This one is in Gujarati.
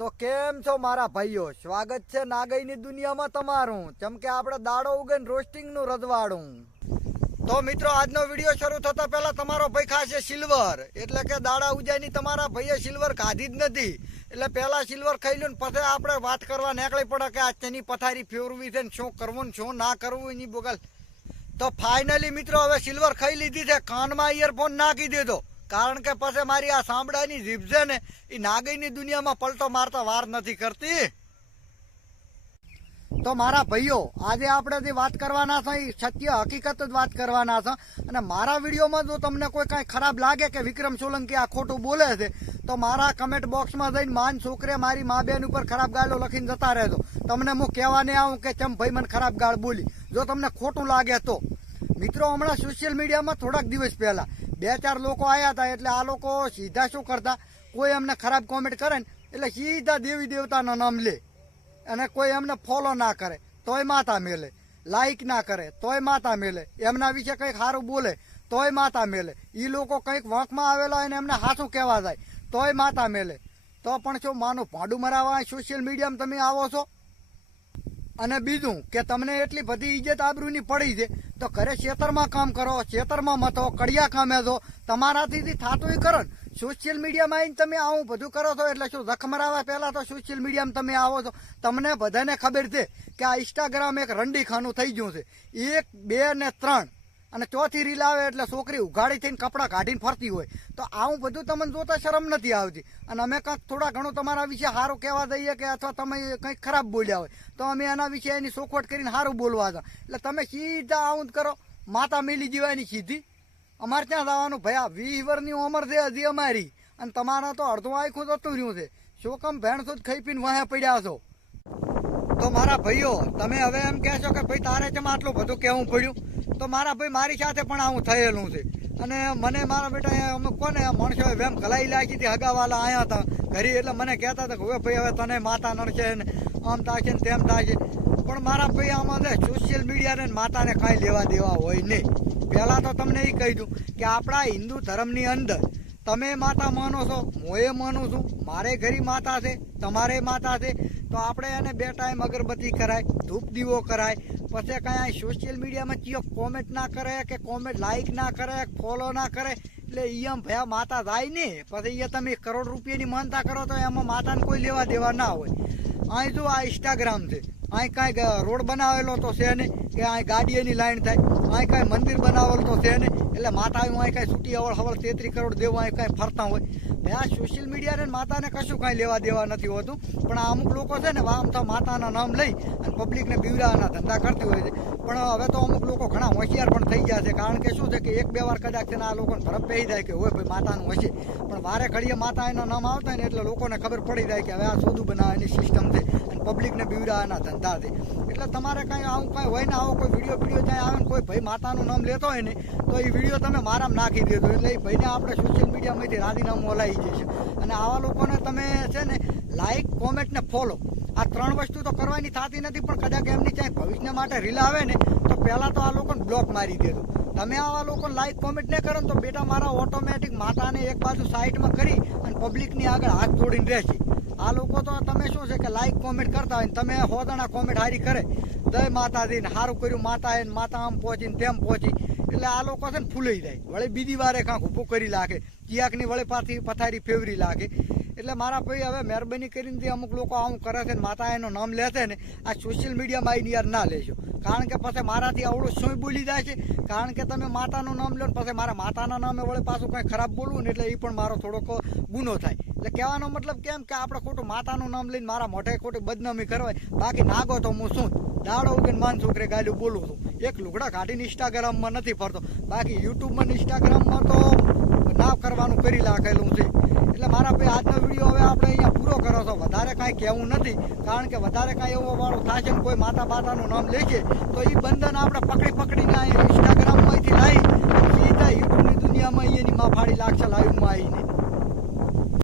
તો કેમ છો મારા ભાઈઓ, સ્વાગત છે નાગઈની દુનિયામાં તમારું. જેમ કે આપણે દાડો ઉગન રોસ્ટિંગનું રજવાડું. તો મિત્રો, આજનો વિડીયો શરૂ થતા પહેલા તમારો ભાઈ ખાશે સિલ્વર, એટલે કે દાડા ઉજાની તમારા ભાઈએ સિલ્વર ખાધી જ નથી. એટલે પહેલા સિલ્વર ખાઈ લ્યો ને પછી આપણે વાત કરવા નીકળી પડે કે આ તેની પથારી ફેરવી છે ને શું કરવું ને શું ના કરવું એની બોગલ. તો ફાઇનલી મિત્રો હવે સિલ્વર ખાઈ લીધી છે. કાનમાં ઇયરફોન નાખી દેજો, કારણ કે પછી મારી આ સાંભળાની જીભ છે ને એ નાગઈની દુનિયામાં પલટો મારતા વાર નથી કરતી. તો મારા ભાઈઓ, આજે આપણે જે વાત કરવાના છે એ સત્ય હકીકત જ વાત કરવાના છે. અને મારા વિડીયોમાં જો તમને કોઈ કાંઈ ખરાબ લાગે કે વિક્રમ સોલંકી આ ખોટું બોલે છે તો મારા કમેન્ટ બોક્સમાં જઈને માન છોકરે મારી મા બેન ઉપર ખરાબ ગાળો લખીને જતા રહેજો. તમને હું કહેવા નહીં આવું કે ચમ ભાઈ મને ખરાબ ગાળ બોલી, જો તમને ખોટું લાગે તો. મિત્રો, હમણાં સોશિયલ મીડિયામાં થોડાક દિવસ પહેલા 2-4 લોકો આવ્યા હતા. એટલે આ લોકો સીધા શું કરતા, કોઈ એમને ખરાબ કોમેન્ટ કરે ને એટલે સીધા દેવી દેવતાનું નામ લે, અને કોઈ એમને ફોલો ના કરે તોય માથા મેલે, લાઈક ના કરે તોય માથા મેલે, એમના વિશે કંઈક સારું બોલે તોય માથા મેલે. એ લોકો કંઈક વાંકમાં આવેલા હોય ને એમને હાથું કહેવા જાય તોય માથા મેલે. તો પણ શું માનું ભાડું મરાવા સોશિયલ મીડિયામાં તમે આવો છો? અને બીજું કે તમને એટલી બધી ઇજ્જત આબરૂની પડી છે તો ઘરે ખેતરમાં કામ કરો, ખેતરમાં મતો, કડિયા કામે છો, તમારાથી થતું કરો ને. સોશિયલ મીડિયામાં આવીને તમે આવું બધું કરો છો એટલે શું રખમરાવા પહેલાં તો સોશિયલ મીડિયામાં તમે આવો છો. તમને બધાને ખબર છે કે આ ઇન્સ્ટાગ્રામ એક રંડીખાનું થઈ ગયું છે. 1, 2 ને 3 અને ચોથી રીલ આવે એટલે છોકરી ઉઘાડી થઈને કપડાં કાઢીને ફરતી હોય. તો આવું બધું તમને જોતા શરમ નથી આવતી. અને અમે કાંઈક થોડા ઘણું તમારા વિશે સારું કહેવા દઈએ કે અથવા તમે કંઈક ખરાબ બોલ્યા હોય તો અમે એના વિશે એની સોખવટ કરીને સારું બોલવા હતા. એટલે તમે સીધા આવું જ કરો, માતા મેલી જીવાની સીધી. અમારે ત્યાં જવાનું ભાઈ, આ 20 વર્ષની ઉંમર છે હજી અમારી, અને તમારા તો અડધું આખું જતું રહ્યું છે. શું કમ ભેણસો જ ખાઈ પીને વાહે પડ્યા છો? તો મારા ભાઈઓ, તમે હવે એમ કહેશો કે ભાઈ તારે કેમ આટલું બધું કહેવું પડ્યું? તો મારા ભાઈ, મારી સાથે પણ આવું થયેલું છે. અને મને મારા બેટા અમુક કોને માણસો વેમ ગલાઈ લાગી હતી, હગાવાલા આવ્યા હતા ઘરે, એટલે મને કહેતા હતા કે હવે ભાઈ હવે તને માતા નડશે ને આમ થશે ને તેમ થશે. પણ મારા ભાઈ, આમાં છે સોશિયલ મીડિયાને માતાને કાંઈ લેવા દેવા હોય નહીં. પહેલાં તો તમને એ કહી દઉં કે આપણા હિન્દુ ધર્મની અંદર તમે માતા માનો છો, હું એ માનું છું, મારે ઘરી માતા છે, તમારે માતા છે. તો આપણે એને 2 ટાઈમ અગરબત્તી કરાય, ધૂપ દીવો કરાય. પછી કાંઈ સોશિયલ મીડિયામાં ચિયો કોમેન્ટ ના કરે કે કોમેન્ટ લાઈક ના કરે, ફોલો ના કરે, એટલે એમ ભયા માતા જાય ને. પછી એ તમે કરોડ રૂપિયાની માનતા કરો તો એમાં માતાને કોઈ લેવા દેવા ના હોય. અહીં જો આ ઇન્સ્ટાગ્રામ છે, અહીં કાંઈક રોડ બનાવેલો તો છે ને કે અહીં ગાડીઓની લાઈન થાય, અહીં કાંઈ મંદિર બનાવેલું તો છે ને એટલે માતા અહીં કાંઈ છૂટી હવળ 33 કરોડ દેવું અહીં કાંઈ ફરતા હોય. આ સોશિયલ મીડિયાને માતાને કશું કાંઈ લેવા દેવા નથી હોતું. પણ આ અમુક લોકો છે ને આમ તો માતાના નામ લઈ અને પબ્લિકને બીવડાવવાના ધંધા કરતી હોય છે. પણ હવે તો અમુક લોકો ઘણા હોશિયાર પણ થઈ ગયા છે. કારણ કે શું છે કે 1-2 વાર કદાચ છે ને આ લોકોને ભરપ પહેરી જાય કે હોય ભાઈ માતાનું હશે, પણ વારે ઘડીએ માતા એના નામ આવતા ને એટલે લોકોને ખબર પડી જાય કે હવે આ સોદું બનાવવાની સિસ્ટમ છે અને પબ્લિકને બીવડાવવાના ધંધા છે. એટલે તમારે કાંઈ આવું કાંઈ હોય ને આવો કોઈ વિડીયો ત્યાં આવે ને કોઈ ભાઈ માતાનું નામ લેતો હોય ને તો એ વિડીયો તમે મારામાં નાખી દેજો, એટલે એ ભાઈને આપણે સોશિયલ મીડિયામાંથી રાજીનામું ઓલાવી જશે. અને આવા લોકોને તમે છે ને લાઈક, કોમેન્ટ ને ફોલો, આ 3 વસ્તુ તો કરવાની થતી નથી. પણ કદાચ એમની ચાહે ભવિષ્ય માટે રીલ આવે ને તો પહેલાં તો આ લોકોને બ્લોક મારી દેજો. તમે આવા લોકોને લાઈક કોમેન્ટ નહીં કરો ને તો બેટા મારા ઓટોમેટિક માતાને એક બાજુ સાઈડમાં કરી અને પબ્લિકની આગળ હાથ જોડીને રહેશે. આ લોકો તો તમે શું છે કે લાઈક કોમેન્ટ કરતા હોય ને તમે હોદણા કોમેન્ટ હારી કરે, જય માતાજી ને સારું કર્યું માતા એ માતા આમ પહોંચીને તેમ પહોંચી, એટલે આ લોકો છે ને ફૂલાઈ જાય. વળી બીજી વારે કાંક ઊભું કરી લાગે, કિયાકની વળી પાછી પથારી ફેવરી લાગે. એટલે મારા ભાઈ, હવે મહેરબાની કરીને જે અમુક લોકો આવું કરે છે ને માતા એનું નામ લેશે ને આ સોશિયલ મીડિયામાં આવીને યાર ના લેશો. કારણ કે પછી મારાથી આવડું શું બોલી જાય છે. કારણ કે તમે માતાનું નામ લો ને પછી મારા માતાના નામે વળે પાછું કંઈ ખરાબ બોલવું ને એટલે એ પણ મારો થોડોક ગુનો થાય. એટલે કહેવાનો મતલબ કેમ કે આપણે ખોટું માતાનું નામ લઈને મારા મોઢે ખોટી બદનામી કરવાય. બાકી નાગો તો હું શું દાડો ઉગન માન છોકરે ગાલ્યું બોલું છું. એક લુગડા કાઢીને ઇન્સ્ટાગ્રામમાં નથી ફરતો, બાકી યુટ્યુબમાં ને ઇન્સ્ટાગ્રામમાં તો ના કરવાનું કરી નાખેલું છે. એટલે મારા ભાઈ, આજનો વિડીયો હવે આપણે અહીંયા પૂરો કરો છો. વધારે કાંઈ કહેવું નથી, કારણ કે વધારે કાંઈ એવો વાળું થશે ને કોઈ માતા બાતાનું નામ લેશે તો એ બંધન આપણે પકડીને ઇન્સ્ટાગ્રામમાંથી લાવી સીધા યુટ્યુબની દુનિયામાં એની માફાડી લાગશે લાઈવમાં આવીને.